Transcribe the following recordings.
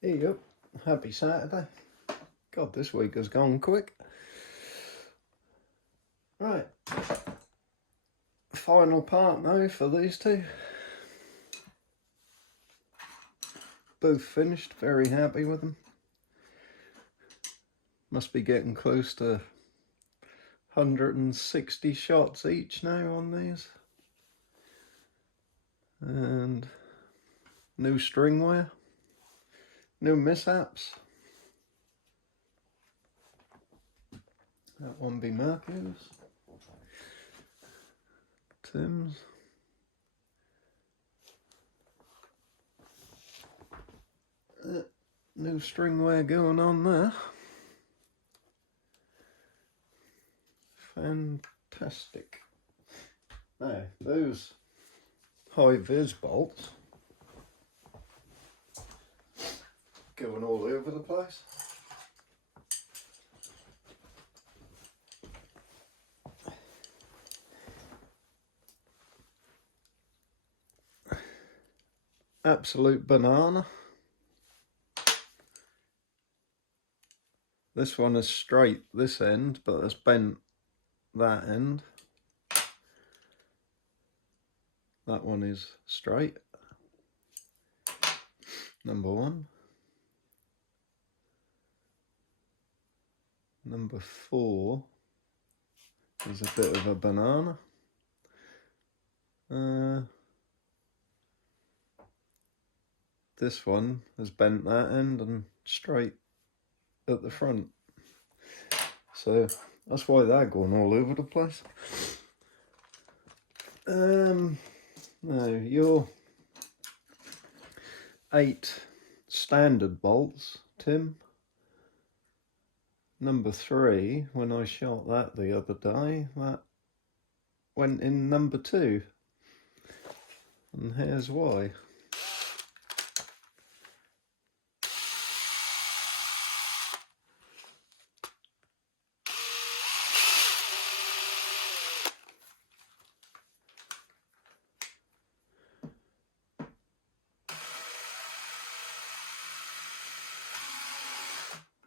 Here you go. Happy Saturday. God, this week has gone quick. Right. Final part now for these two. Both finished, very happy with them. Must be getting close to 160 shots each now on these. And new string wear. No mishaps. That one be Mirko's. Tim's. New string wear going on there. Fantastic. Now, those high vis bolts going all over the place. Absolute banana. This one is straight this end, but it's bent that end. That one is straight. Number one. Number four is a bit of a banana. This one has bent that end and straight at the front. So that's why they're going all over the place. Now your 8 standard bolts, Tim. Number 3, when I shot that the other day, that went in number 2. And here's why.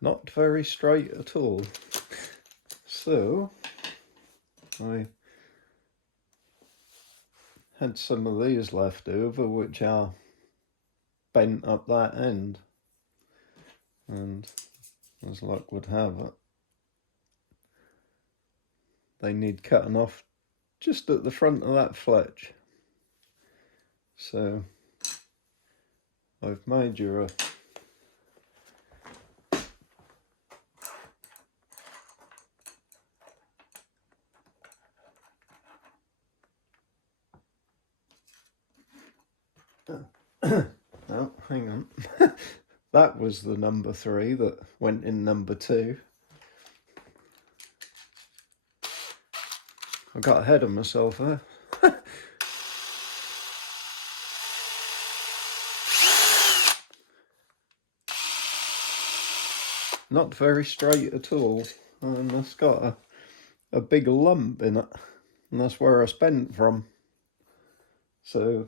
Not very straight at all. So I had some of these left over which are bent up that end, and as luck would have it, they need cutting off just at the front of that fletch. So I've made you a oh, hang on. That was the number 3 that went in number 2. I got ahead of myself there. Not very straight at all, and it's got a big lump in it, and that's where it's bent from. So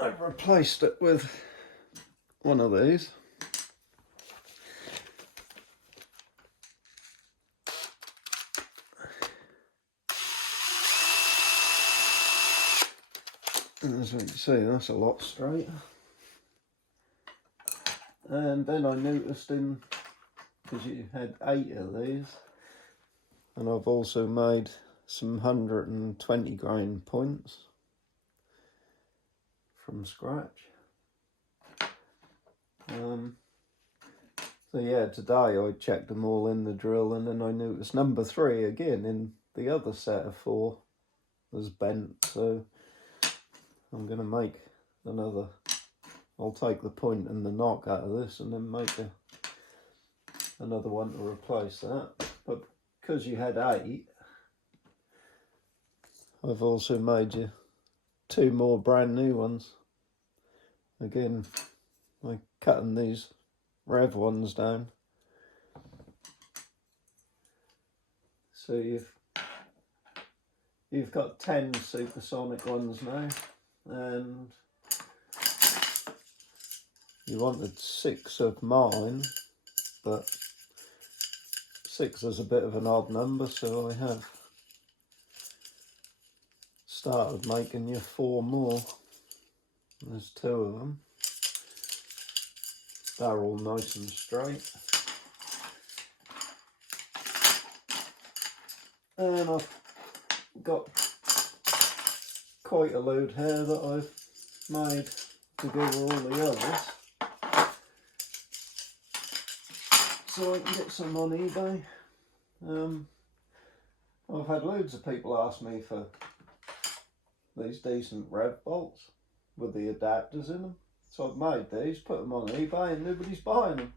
I've replaced it with one of these. And as you can see, that's a lot straighter. And then I noticed because you had 8 of these, and I've also made some 120 grain points from scratch. So yeah, today I checked them all in the drill, and then I noticed number 3 again in the other set of 4 was bent, so I'm going to make another. I'll take the point and the knock out of this and then make another one to replace that. But because you had 8, I've also made you 2 more brand new ones. Again, by cutting these rev ones down. So you've got 10 supersonic ones now, and you wanted 6 of mine, but 6 is a bit of an odd number, so I have started making you 4 more. There's 2 of them. They're all nice and straight. And I've got quite a load here that I've made to go with all the others, so I can get some on eBay. I've had loads of people ask me for these decent rev bolts with the adapters in them, so I've made these, put them on eBay, and nobody's buying them.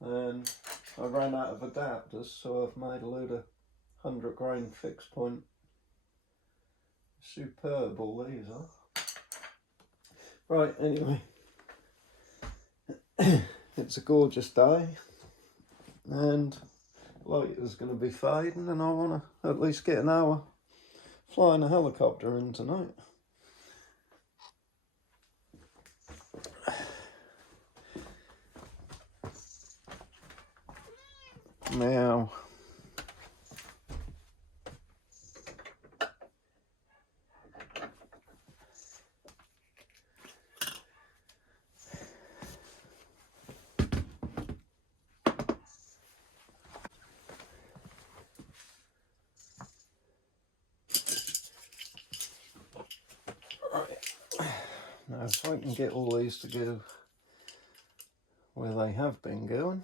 And I ran out of adapters, so I've made a load of 100 grain fixed point. Superb all these are. Right, anyway, it's a gorgeous day, and light is going to be fading, and I want to at least get an hour flying a helicopter in tonight. Now, now if I can get all these to go where they have been going.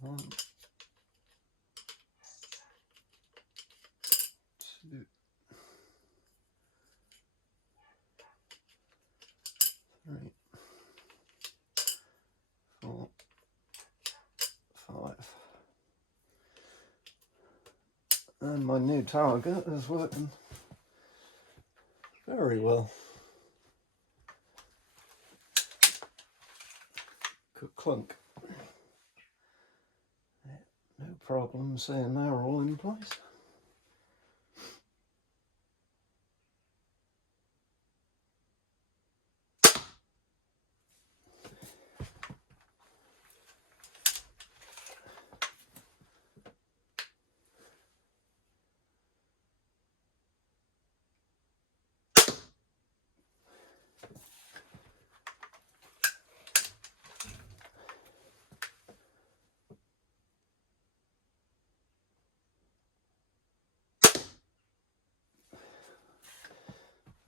One, 2, 3, 4, 5. And my new target is working very well. Good clunk. No problem saying they're all in place.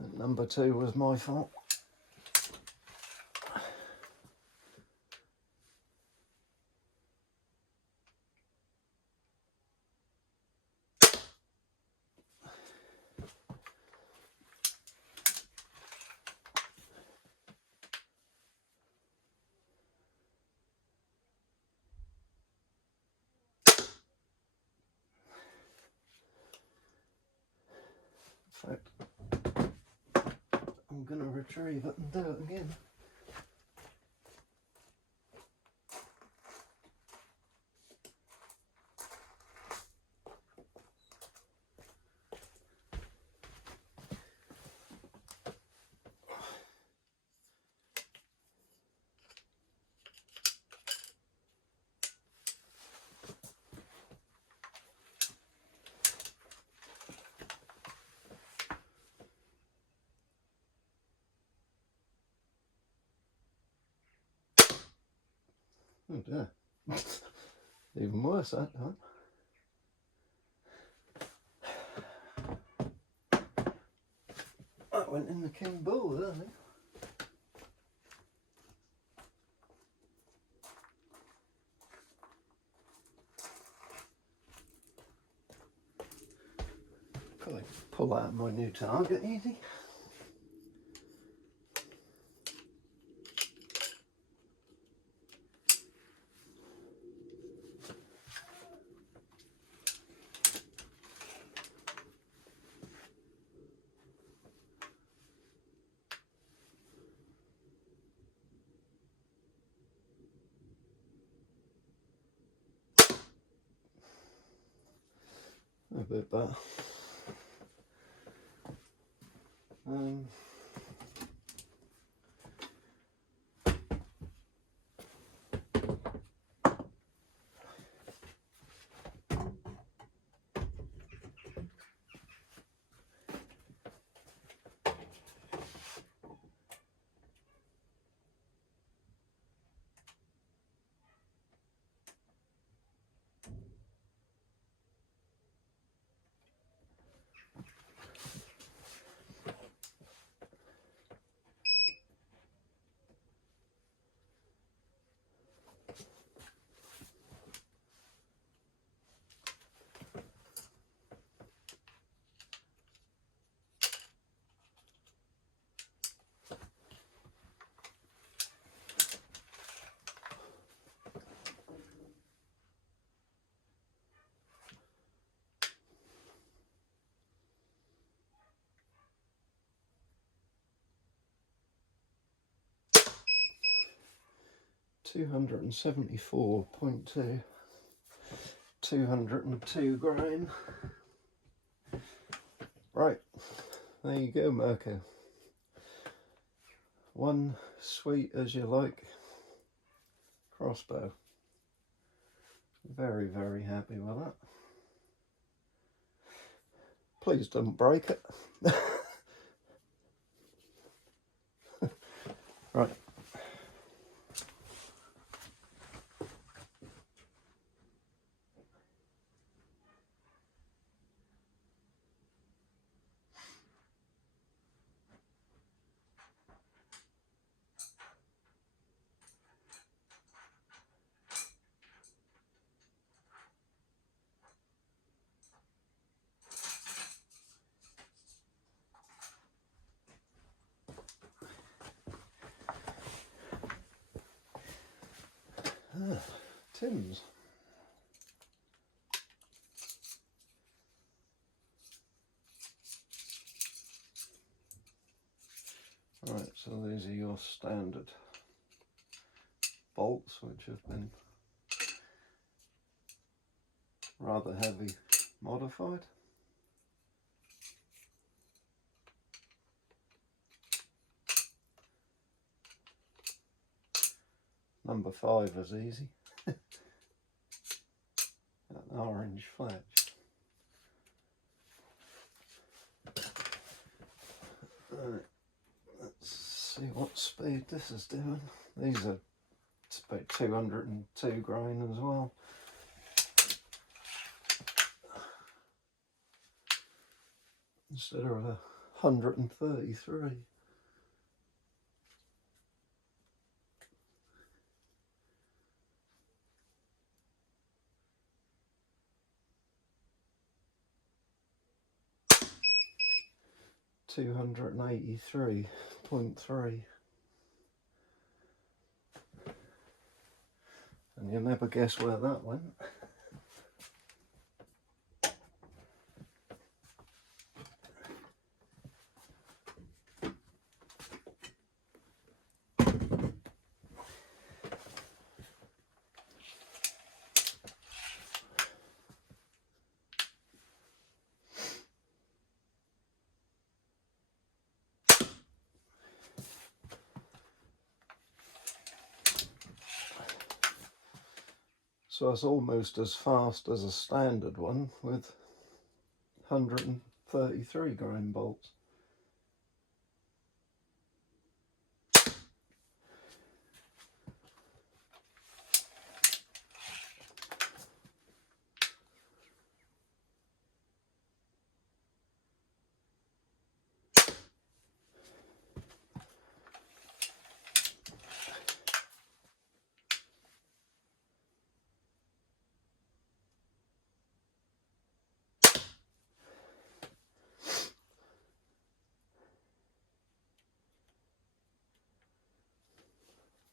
And number 2 was my fault. In fact, I'm going to retrieve it and do it again. Oh dear. Even worse that time. That went in the king bull, didn't it? Probably pull out my new target easy. bit better. 274.2, 202 grain. Right, there you go, Mirko. One sweet as you like crossbow. Very, very happy with that. Please don't break it. Right. Tins. Right, so these are your standard bolts, which have been rather heavy modified. Number 5 is easy. An orange fletch. Right, let's see what speed this is doing. These are, it's about 202 grain as well. Instead of 133. $283.3, and you'll never guess where that went. So it's almost as fast as a standard one with 133 grain bolts.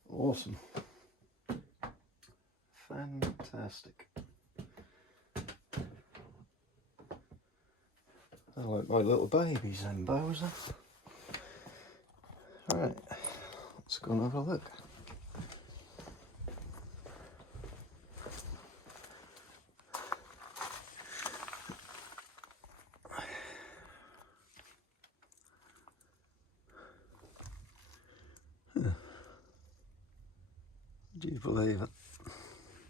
Awesome. Fantastic. I like my little babies and bows. Alright, let's go and have a look. you believe it?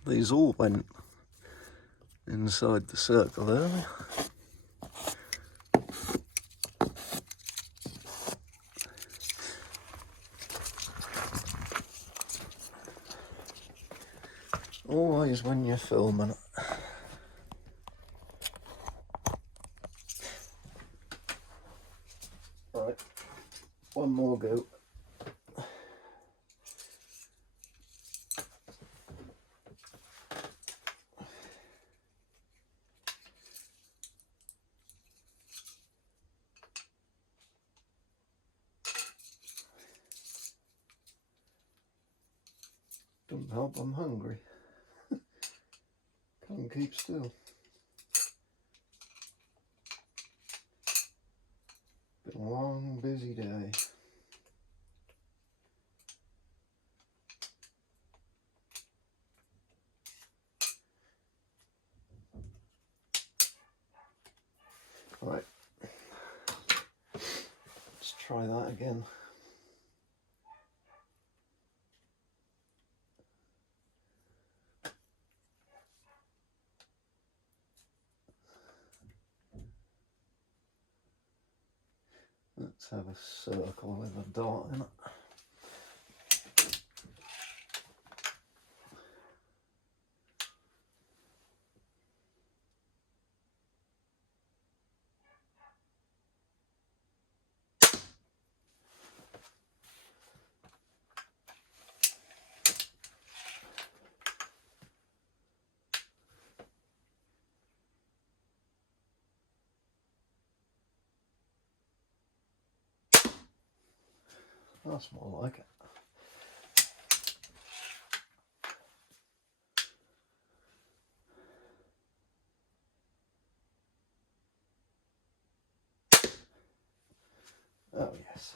These all went inside the circle earlier. Always when you're filming it. Right, one more go. Don't help, I'm hungry. Can't keep still. Been a long, busy day. Right, let's try that again. Let's have a circle with a dot in it. That's more like it. Oh yes.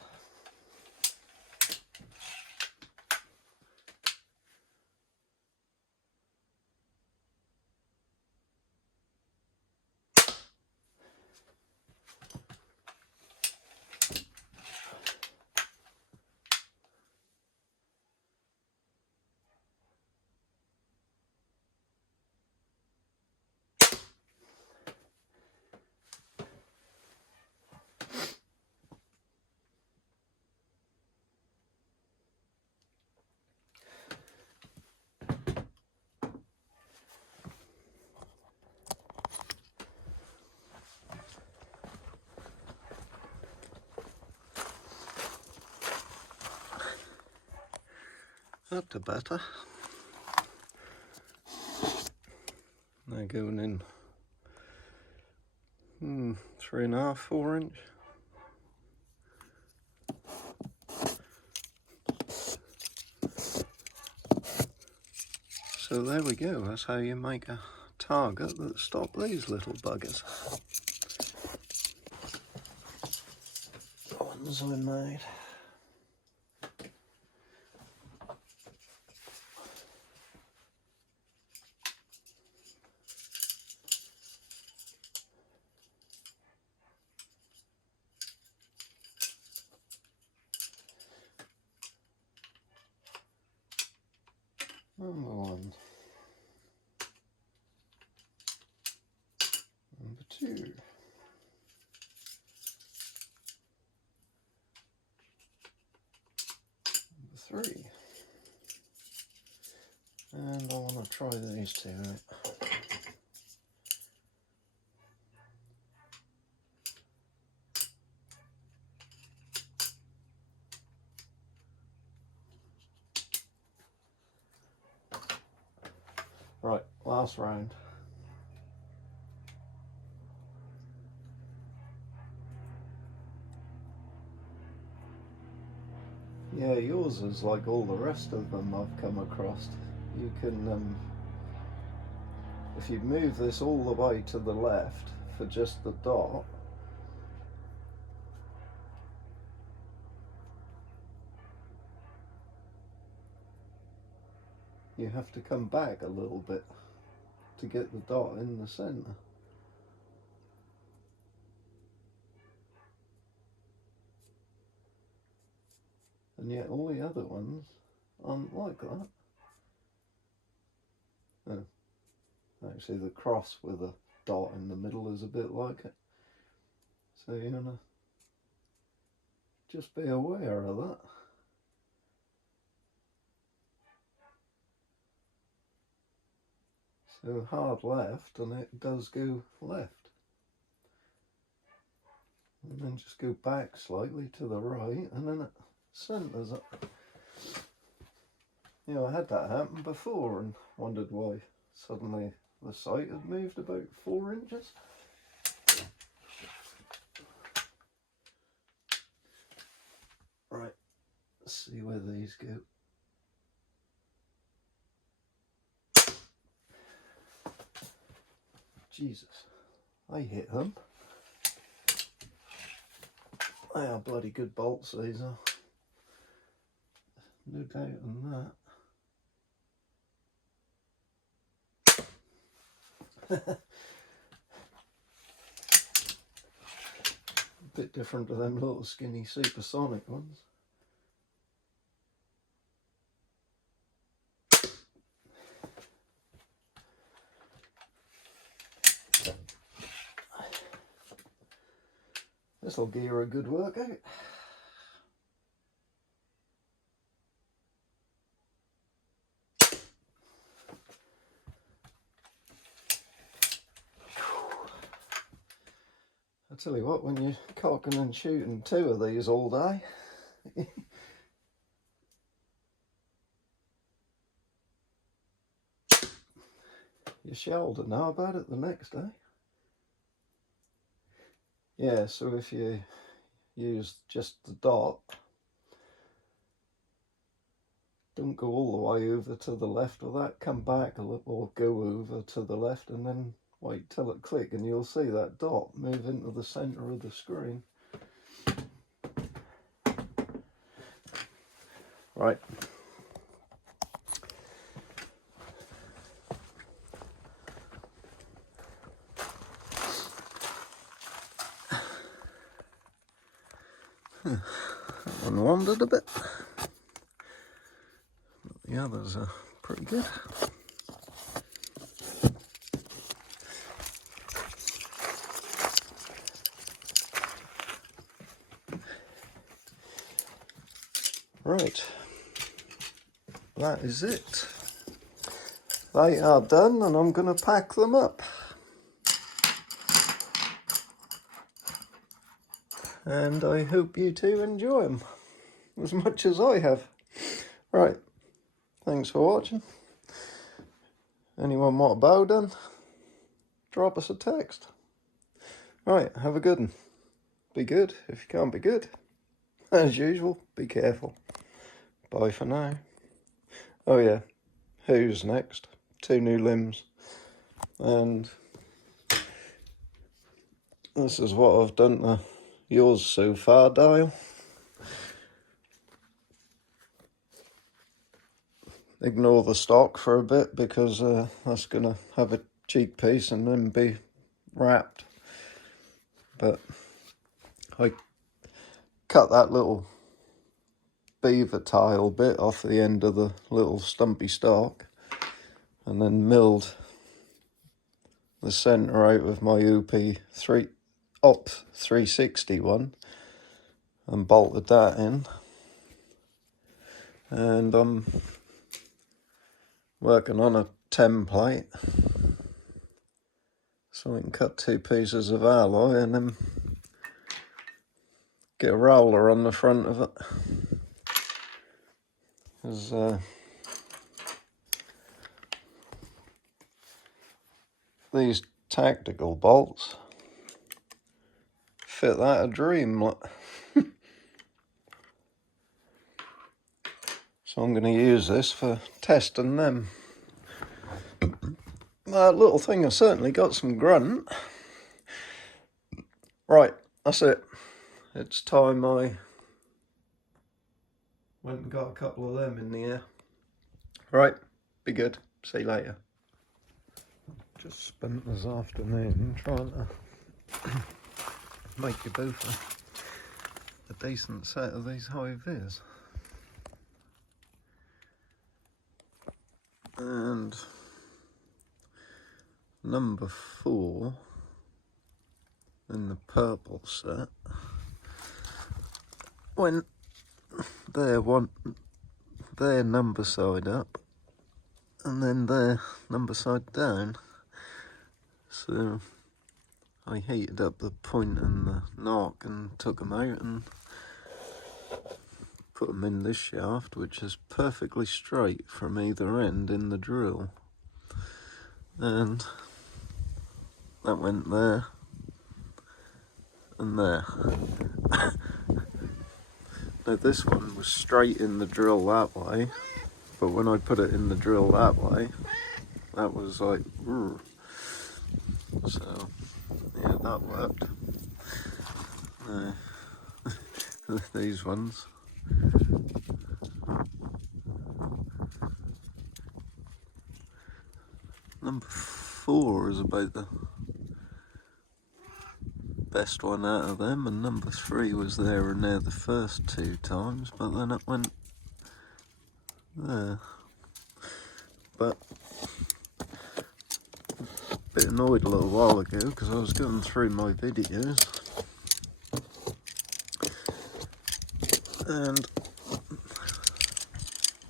That's better. They're going in 3.5, 4 inch. So there we go, that's how you make a target that stops these little buggers. The ones I made. Number 1. Number 2. Number 3. And I want to try these two out. Right, last round. Yeah, yours is like all the rest of them I've come across. You can, if you move this all the way to the left for just the dot, you have to come back a little bit to get the dot in the center. And yet all the other ones aren't like that. Actually the cross with a dot in the middle is a bit like it. So you're gonna just be aware of that. So hard left, and it does go left. And then just go back slightly to the right, and then it centres up. You know, I had that happen before and wondered why suddenly the sight had moved about 4 inches. Right, let's see where these go. Jesus, I hit them. They are bloody good bolts, these are. No doubt on that. A bit different to them little skinny supersonic ones. This'll give you a good workout. I tell you what, when you're cocking and shooting 2 of these all day, your shell to know about it the next day. Yeah, so if you use just the dot, don't go all the way over to the left of that, come back a little, or go over to the left and then wait till it click, and you'll see that dot move into the centre of the screen. Right. That one wandered a bit. The others are pretty good. Right, that is it. They are done, and I'm going to pack them up. And I hope you two enjoy them as much as I have. Right, thanks for watching. Anyone want a bow done? Drop us a text. Right, have a good one. Be good if you can't be good. As usual, be careful. Bye for now. Oh yeah, who's next? 2 new limbs. And this is what I've done to yours so far, dial. Ignore the stock for a bit, because that's going to have a cheek piece and then be wrapped. But I cut that little beaver tile bit off the end of the little stumpy stock, and then milled the centre out with my Op 360 one and bolted that in. And I'm working on a template so I can cut 2 pieces of alloy and then get a roller on the front of it. Because these tactical bolts fit that a dream. So I'm going to use this for testing them. That little thing has certainly got some grunt. Right, that's it. It's time I went and got a couple of them in the air. Right, be good. See you later. Just spent this afternoon trying to make you both a decent set of these high vis. And number 4 in the purple set went their number side up and then their number side down. So I heated up the point and the knock and took them out and put them in this shaft, which is perfectly straight from either end in the drill. And that went there and there. Now this one was straight in the drill that way, but when I put it in the drill that way, that was like, "Rrr." So yeah, that worked. These ones. Number 4 is about the best one out of them, and number 3 was there and there the first 2 times, but then it went there. But a bit annoyed a little while ago because I was going through my videos and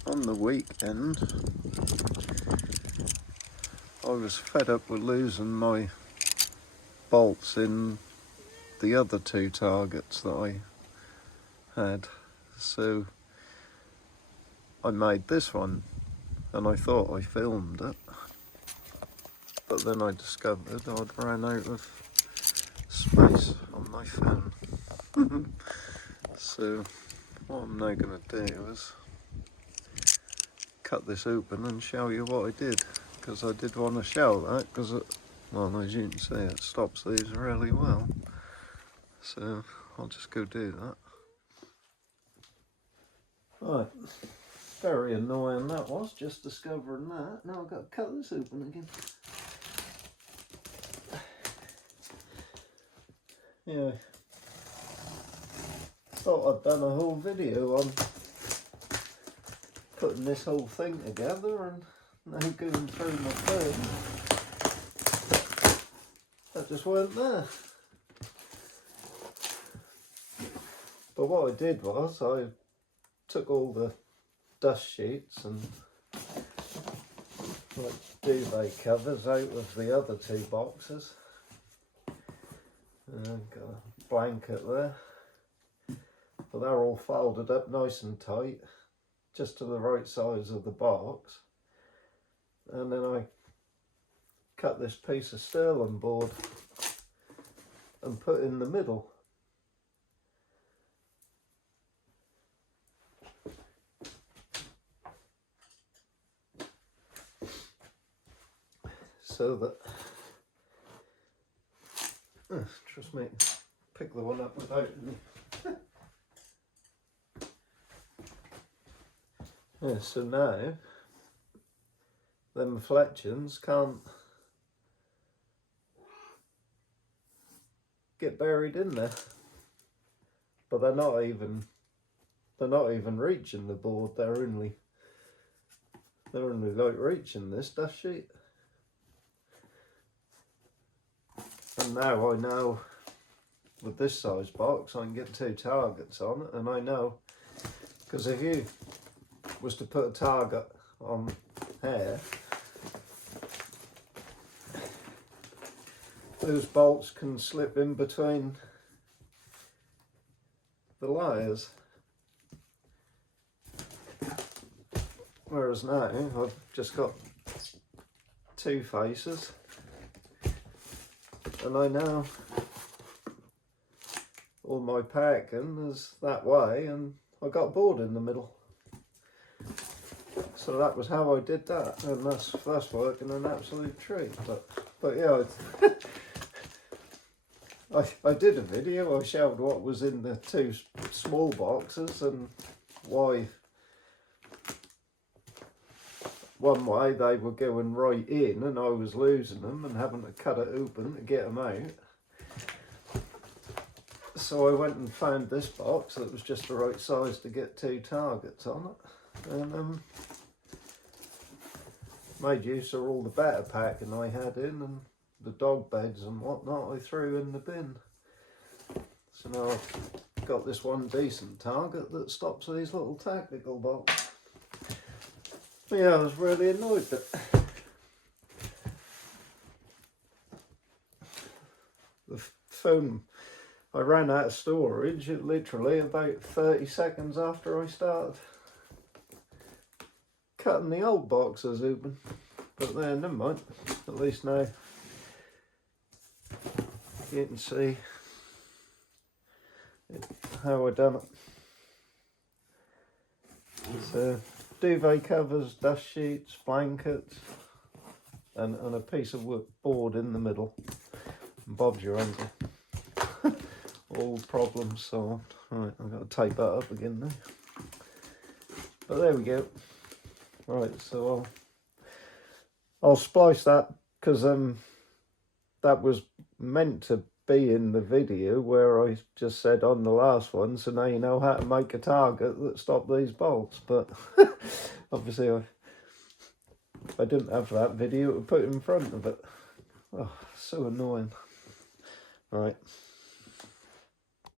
on the weekend I was fed up with losing my bolts in the other 2 targets that I had, so I made this one and I thought I filmed it, but then I discovered I'd ran out of space on my phone. So what I'm now going to do is cut this open and show you what I did, because I did want to show that, because it, well, as you can see, it stops these really well. So I'll just go do that. Right, very annoying that was, just discovering that. Now I've got to cut this open again. Yeah, thought I'd done a whole video on putting this whole thing together, and now going through my phone, that just weren't there. But what I did was I took all the dust sheets and like duvet covers out of the other 2 boxes, and got a blanket there, but they're all folded up nice and tight, just to the right size of the box. And then I cut this piece of sterling board and put in the middle. So that, trust me, pick the one up without me. Yeah, so now them reflections can't get buried in there, but they're not even reaching the board. They're only like reaching this dust sheet. And now I know with this size box I can get 2 targets on it, and I know, because if you was to put a target on here, those bolts can slip in between the layers, whereas now I've just got 2 faces, and I know all my packing is that way, and I got a board in the middle. So that was how I did that, and that's working an absolute treat. But yeah, I did a video. I showed what was in the 2 small boxes and why one way they were going right in and I was losing them and having to cut it open to get them out. So I went and found this box that was just the right size to get 2 targets on it, and made use of all the better packing I had in, and the dog beds and whatnot I threw in the bin. So now I've got this one decent target that stops these little tactical bolts. But yeah, I was really annoyed that the phone, I ran out of storage literally about 30 seconds after I started cutting the old boxes open. But then, never mind, at least now you can see how I done it. So, duvet covers, dust sheets, blankets, and a piece of wood board in the middle. And Bob's your uncle. All problems solved. Right, I've got to tape that up again now. But there we go. Right, so I'll splice that, because that was meant to be in the video where I just said on the last one, so now you know how to make a target that stopped these bolts. But obviously if I didn't have that video to put in front of it. Oh, so annoying. Right.